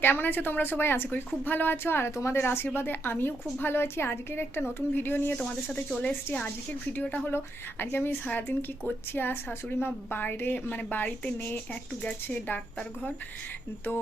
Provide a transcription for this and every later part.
কেমন আছো তোমরা সবাই? আশা করি খুব ভালো আছো। আর তোমাদের আশীর্বাদে আমিও খুব ভালো আছি। আজকের একটা নতুন ভিডিও নিয়ে তোমাদের সাথে চলে এসেছি। আজকের ভিডিওটা হলো, আজকে আমি সারাদিন কি করছি? আর শাশুড়ি মা বাইরে মানে বাড়িতে নেই, একটু গেছে ডাক্তার ঘর। তো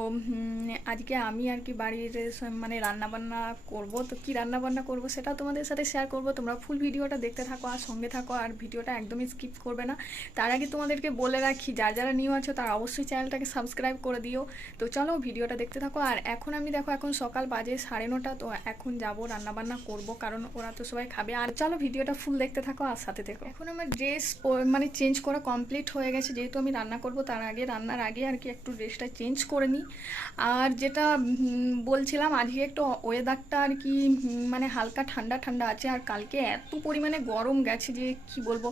আজকে আমি আর কি বাড়ির মানে রান্নাবান্না করব। তো কি রান্নাবান্না করব সেটাও তোমাদের সাথে শেয়ার করব। তোমরা ফুল ভিডিওটা দেখতে থাকো আর সঙ্গে থাকো। আর ভিডিওটা একদমই স্কিপ করবে না। তার আগে তোমাদেরকে বলে রাখি, যারা যারা নিউ আছো, তারা অবশ্যই চ্যানেলটাকে সাবস্ক্রাইব করে দিও। তো চলো ভিডিওটা দেখতে থাকো আর এখন আমি দেখো, এখন সকাল বাজে সাড়ে নটা, তো এখন যাব, রান্নাবান্না করব, কারণ ওরা তো সবাই খাবে। আর চলো, ভিডিওটা ফুল দেখতে থাকো আর সাথে থেকো। এখন আমার ড্রেস মানে চেঞ্জ করা কমপ্লিট হয়ে গেছে, যেহেতু আমি রান্না করব, তার আগে, রান্নার আগে আর কি একটু ড্রেসটা চেঞ্জ করে নিই। আর যেটা বলছিলাম, আজকে একটু ওয়েদারটা আর কি মানে হালকা ঠান্ডা ঠান্ডা আছে, আর কালকে এত পরিমাণে গরম গেছে যে, কি বলব,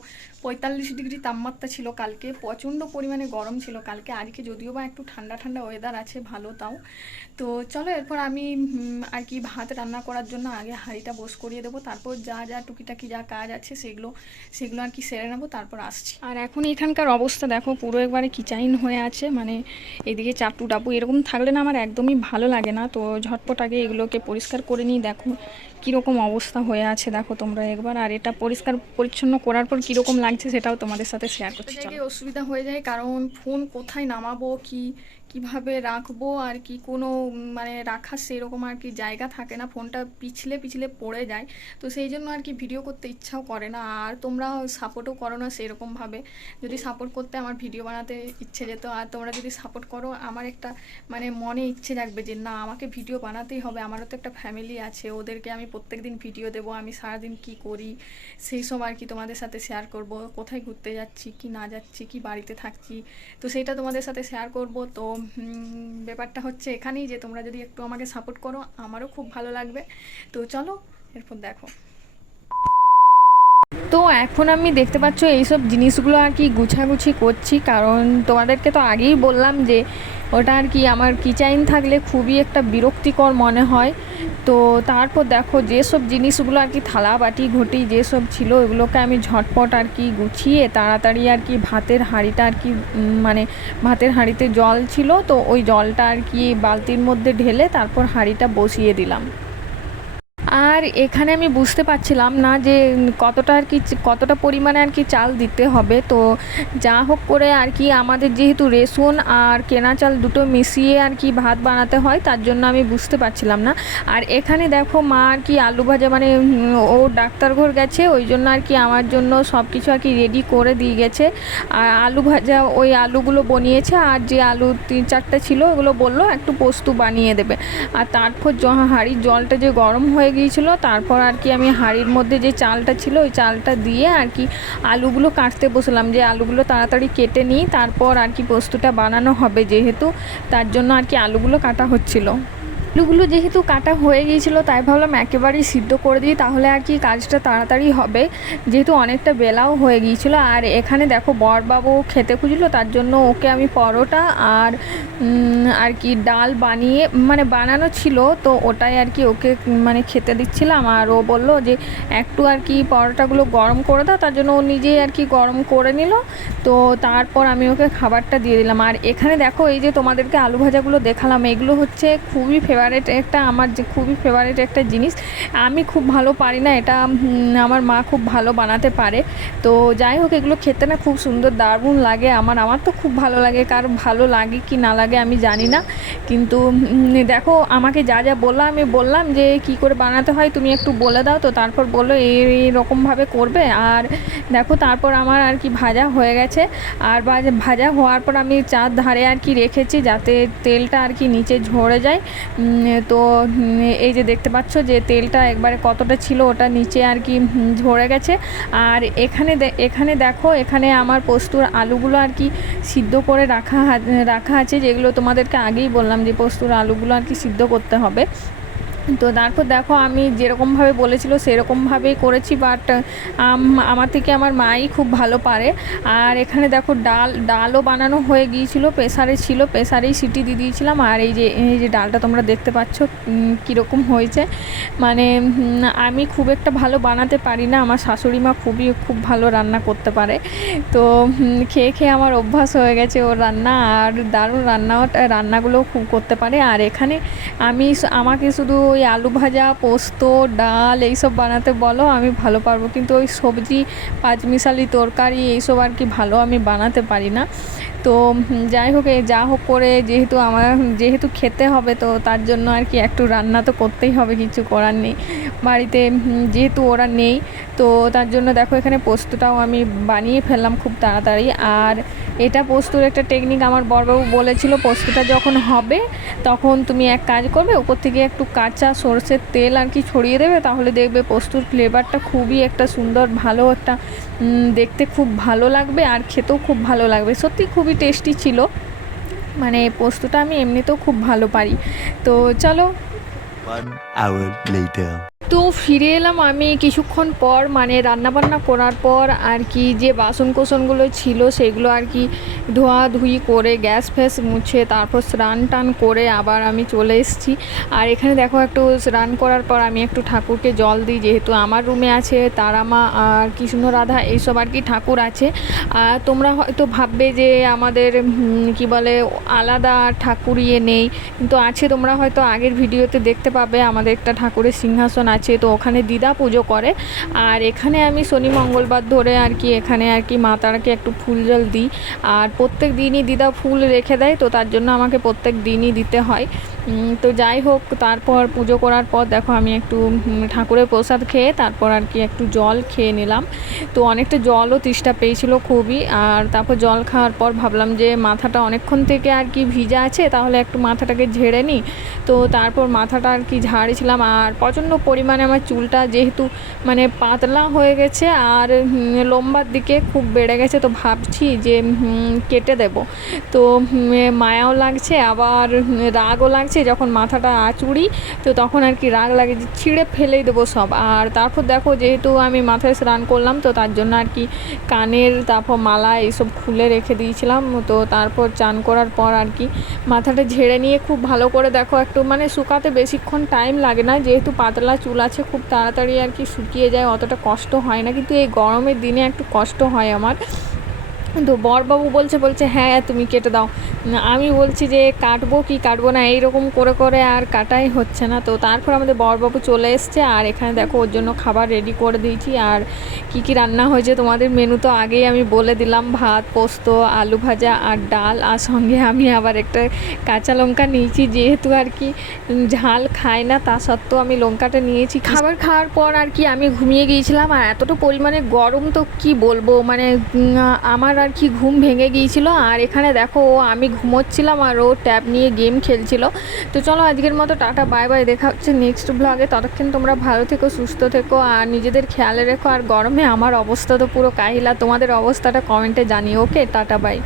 পঁয়তাল্লিশ ডিগ্রি তাপমাত্রা ছিল কালকে, প্রচণ্ড পরিমাণে গরম ছিল কালকে। আজকে যদিও বা একটু ঠান্ডা ঠান্ডা ওয়েদার আছে, ভালো তাও। তো চলো এরপর আমি আর কি ভাত রান্না করার জন্য আগে হাঁড়িটা বস করিয়ে দেবো তারপর যা যা টুকিটাকি যা কাজ আছে সেগুলো সেগুলো আর কি সেরে নেব তারপর আসছি। আর এখন এখানকার অবস্থা দেখো পুরো একবারে কিচাইন হয়ে আছে মানে এদিকে চাপটু টাপু এরকম থাকলে না আমার একদমই ভালো লাগে না তো ঝটপট আগে এগুলোকে পরিষ্কার করে নিই দেখো কীরকম অবস্থা হয়ে আছে দেখো তোমরা একবার আর এটা পরিষ্কার পরিচ্ছন্ন করার পর কীরকম লাগছে সেটাও তোমাদের সাথে শেয়ার করছি অসুবিধা হয়ে যায় কারণ ফোন কোথায় নামাবো কি কীভাবে রাখব আর কি? কোনো মানে রাখার সেরকম আর কি জায়গা থাকে না। ফোনটা পিছলে পিছলে পড়ে যায়। তো সেই জন্য আর কি ভিডিও করতে ইচ্ছাও করে না। আর তোমরা সাপোর্টও করো না সেরকমভাবে। যদি সাপোর্ট করতে আমার ভিডিও বানাতে ইচ্ছে যেত, আর তোমরা যদি সাপোর্ট করো, আমার একটা মানে মনে ইচ্ছে জাগবে যে না, আমাকে ভিডিও বানাতেই হবে। আমারও তো একটা ফ্যামিলি আছে। ওদেরকে আমি প্রত্যেক দিন ভিডিও দেবো, আমি সারাদিন কি করি? সেই সব আর কি তোমাদের সাথে শেয়ার করব। কোথায় ঘুরতে যাচ্ছি, কি না যাচ্ছি, কি বাড়িতে থাকছি? তো সেইটা তোমাদের সাথে শেয়ার করব। তো ব্যাপারটা হচ্ছে এখানেই যে তোমরা যদি একটু আমাকে সাপোর্ট করো, আমারও খুব ভালো লাগবে। তো চলো, এরপর দেখো। তো এখন আমি দেখতে পাচ্ছ এইসব জিনিসগুলো আর কি গুছাগুছি করছি। কারণ তোমাদেরকে তো আগেই বললাম যে ওটা আর কি আমার কিচাইন থাকলে খুবই একটা বিরক্তিকর মনে হয়। তো তারপর দেখো যেসব জিনিসগুলো আর কি থালা বাটি ঘটি যেসব ছিল ওগুলোকে আমি ঝটপট আর কি গুছিয়ে তাড়াতাড়ি আর কি ভাতের হাঁড়িটা আর কি মানে ভাতের হাঁড়িতে জল ছিল তো ওই জলটা আর কি বালতির মধ্যে ঢেলে তারপর হাঁড়িটা বসিয়ে দিলাম। আর এখানে আমি বুঝতে পারছিলাম না যে কতটা আর কি কতটা পরিমাণে আর কি চাল দিতে হবে। তো যা হোক করে আর কি আমাদের যেহেতু রেশন আর কেনা চাল দুটো মিশিয়ে আর কি ভাত বানাতে হয়, তার জন্য আমি বুঝতে পারছিলাম না। আর এখানে দেখো মা আর কি আলু ভাজা মানে ও ডাক্তার ঘর গেছে, ওই জন্য আর কি আমার জন্য সব কিছু আর কি রেডি করে দিয়ে গেছে। আর আলু ভাজা, ওই আলুগুলো বনিয়েছে, আর যে আলু তিন চারটে ছিল, ওগুলো বলল একটু পোস্ত বানিয়ে দেবে। আর তারপর হাঁড়ির জলটা যে গরম হয়ে গিয়েছিল, তারপর আর কি আমি হাঁড়ির মধ্যে যে চালটা ছিল, ওই চালটা দিয়ে আর কি আলুগুলো কাটতে বসলাম। যে আলুগুলো তাড়াতাড়ি কেটে নিই, তারপর আর কি পোস্তটা বানানো হবে যেহেতু, তার জন্য আর কি আলুগুলো কাটা হচ্ছিল। আলুগুলো যেহেতু কাটা হয়ে গিয়েছিল, তাই ভাবলাম একেবারেই সিদ্ধ করে দিই, তাহলে আর কি কাজটা তাড়াতাড়ি হবে। যেহেতু অনেকটা বেলাও হয়ে গিয়েছিল, আর এখানে দেখো বরবাবু খেতে খুঁজলো, তার জন্য ওকে আমি পরোটা আর আর কি ডাল বানিয়ে মানে বানানো ছিল, তো ওটাই আর কি ওকে মানে খেতে দিচ্ছিলাম। আর ও বলল যে, একটু আর কি পরোটাগুলো গরম করে দাও। তার জন্য ও নিজেই আর কি গরম করে নিল। তো তারপর আমি ওকে খাবারটা দিয়ে দিলাম। আর এখানে দেখো এই যে তোমাদেরকে আলু ভাজাগুলো দেখালাম, এগুলো হচ্ছে খুবই ফেভারিট একটা আমার যে খুবই ফেভারিট একটা জিনিস, আমি খুব ভালো পারি না, এটা আমার মা খুব ভালো বানাতে পারে। তো যাই হোক, এগুলো খেতে না খুব সুন্দর, দারুণ লাগে আমার আমার তো খুব ভালো লাগে, কার ভালো লাগে কি না লাগে আমি জানি না। কিন্তু দেখো, আমাকে যা যা বললাম আমি বললাম যে কি করে বানাতে হয়, তুমি একটু বলে দাও তো, তারপর বলল এই রকমভাবে করবে। আর দেখো, তারপর আমার আর কি ভাজা হয়ে গেছে। আর ভাজা হওয়ার পর আমি চার ধারে আর কি রেখেছি, যাতে তেলটা আর কি নিচে ঝরে যায়। তো এই যে দেখতে পাচ্ছ যে তেলটা একবারে কতটা ছিল ওটা নিচে আর কি ঝরে গেছে। আর এখানে এখানে দেখো, এখানে আমার পোস্তুর আলুগুলো আর কি সিদ্ধ করে রাখা রাখা আছে, যেগুলো তোমাদেরকে আগেই বললাম যে পোস্তুর আলুগুলো আর কি সিদ্ধ করতে হবে। তো তারপর দেখো আমি যেরকমভাবে বলেছিল সেরকমভাবেই করেছি বাট আমার থেকে আমার মাই খুব ভালো পারে। আর এখানে দেখো ডাল, ডালও বানানো হয়ে গিয়েছিল, প্রেসারে ছিল, প্রেসারেই সিটি দিয়ে দিয়েছিলাম। আর এই যে এই যে ডালটা তোমরা দেখতে পাচ্ছ কীরকম হয়েছে। মানে আমি খুব একটা ভালো বানাতে পারি না, আমার শাশুড়ি মা খুবই, খুব ভালো রান্না করতে পারে। তো খেয়ে খেয়ে আমার অভ্যাস হয়ে গেছে ওর রান্না, আর দারুণ রান্নাও, রান্নাগুলোও খুব করতে পারে। আর এখানে আমি, আমাকে শুধু ওই আলু ভাজা, পোস্ত, ডাল এইসব বানাতে বলো, আমি ভালো পারব। কিন্তু ওই সবজি, পাঁচমিশালি তরকারি এইসব আর কি ভালো আমি বানাতে পারি না। তো যাই হোক যা হোক করে যেহেতু আমার, যেহেতু খেতে হবে, তো তার জন্য আর কি একটু রান্না তো করতেই হবে, কিছু করার নেই। বাড়িতে যেহেতু ওরা নেই, তো তার জন্য দেখো এখানে পোস্তটাও আমি বানিয়ে ফেললাম খুব তাড়াতাড়ি। আর এটা পোস্তর একটা টেকনিক আমার বড়বাবু বলেছিল, পোস্তটা যখন হবে, তখন তুমি এক কাজ করবে, উপর থেকে একটু কাঁচা সর্ষের তেল আর কি ছড়িয়ে দেবে, তাহলে দেখবে পোস্তর ফ্লেভারটা খুবই একটা সুন্দর, ভালো একটা দেখতে খুব ভালো লাগবে আর খেতেও খুব ভালো লাগবে। সত্যি খুবই টেস্টি ছিল। মানে পোস্তটা আমি এমনিতেও খুব ভালো পারি। তো চলো. তো ফিরে এলাম আমি কিছুক্ষণ পর মানে রান্নাবান্না করার পর আর কি যে বাসন কোসনগুলো ছিল সেগুলো আর কি ধোয়াধুয়ি করে, গ্যাস ফ্যাস মুছে, তারপর স্নান টান করে আবার আমি চলে এসেছি। আর এখানে দেখো একটু স্নান করার পর আমি একটু ঠাকুরকে জল দিই, যেহেতু আমার রুমে আছে, তারামা আর কৃষ্ণ রাধা এইসব আর কি ঠাকুর আছে। আর তোমরা হয়তো ভাববে যে আমাদের কি বলে, আলাদা ঠাকুর ইয়ে নেই। কিন্তু আছে, তোমরা হয়তো আগের ভিডিওতে দেখতে পাবে, আমাদের একটা ঠাকুরের সিংহাসন আছে তো ওখানে দিদা পুজো করে। আর এখানে আমি শনি, মঙ্গলবার ধরে আর কি এখানে আর কি মা তারাকে একটু ফুল জল দিই। আর প্রত্যেক দিনই দিদা ফুল রেখে দেয়, তো তার জন্য আমাকে প্রত্যেক দিনই দিতে হয়। তো যাই হোক, তারপর পুজো করার পর দেখো আমি একটু ঠাকুরের প্রসাদ খেয়ে তারপর আর কি একটু জল খেয়ে নিলাম। তো অনেকটা জলও তৃষ্ণা পেয়েছিল খুবই। আর তারপর জল খাওয়ার পর ভাবলাম যে মাথাটা অনেকক্ষণ থেকে আর কি ভিজা আছে, তাহলে একটু মাথাটাকে ঝেড়ে নিই। তো তারপর মাথাটা আর কি ঝাড়েছিলাম। আর প্রচণ্ড পরিমাণে আমার চুলটা যেহেতু মানে পাতলা হয়ে গেছে আর লম্বার দিকে খুব বেড়ে গেছে, তো ভাবছি যে কেটে দেব। তো মায়াও লাগছে, আবার রাগও লাগছে যখন মাথাটা আঁচুড়ি তো তখন আর কি রাগ লাগে যে ছিঁড়ে ফেলেই দেবো সব। আর তারপর দেখো যেহেতু আমি মাথায় স্নান করলাম, তো তার জন্য আর কি কানের তারপর মালা এইসব খুলে রেখে দিয়েছিলাম। তো তারপর চান করার পর আর কি মাথাটা ঝেড়ে নিয়ে খুব ভালো করে দেখো একটু মানে শুকাতে বেশিক্ষণ টাইম লাগে না। যেহেতু পাতলা চুল আছে, খুব তাড়াতাড়ি আর কি শুকিয়ে যায়, অতটা কষ্ট হয় না। কিন্তু এই গরমের দিনে একটু কষ্ট হয় আমার। তো বরবাবু বলছে বলছে হ্যাঁ তুমি কেটে দাও। আমি বলছি যে, কাটবো কি কাটবো না, এইরকম করে করে আর কাটাই হচ্ছে না। তো তারপর আমাদের বরবাবু চলে এসছে আর এখানে দেখো ওর জন্য খাবার রেডি করে দিয়েছি। আর কি কি রান্না হয়েছে তোমাদের মেনু তো আগেই আমি বলে দিলাম। ভাত, পোস্ত, আলু ভাজা আর ডাল। আর সঙ্গে আমি আবার একটা কাঁচা লঙ্কা নিয়েছি। যেহেতু আর কি ঝাল খায় না তা সত্ত্বেও আমি লঙ্কাটা নিয়েছি। খাবার খাওয়ার পর আর কি আমি ঘুমিয়ে গিয়েছিলাম আর এতটা পরিমাণে গরম তো কি বলব মানে আমার আর কি ঘুম ভেঙে গিয়েছিল। আর এখানে দেখো ও আমি ঘুমোচ্ছিলাম আর ও ট্যাব নিয়ে গেম খেলছিল। তো চলো আজকের মতো টাটা বাই বাই দেখা হচ্ছে নেক্সট ব্লগে ততক্ষণ তোমরা ভালো থেকো সুস্থ থেকো আর নিজেদের খেয়ালে রেখো। আর গরমে আমার অবস্থা তো পুরো কাহিলা তোমাদের অবস্থাটা কমেন্টে জানিও ওকে টাটা বাই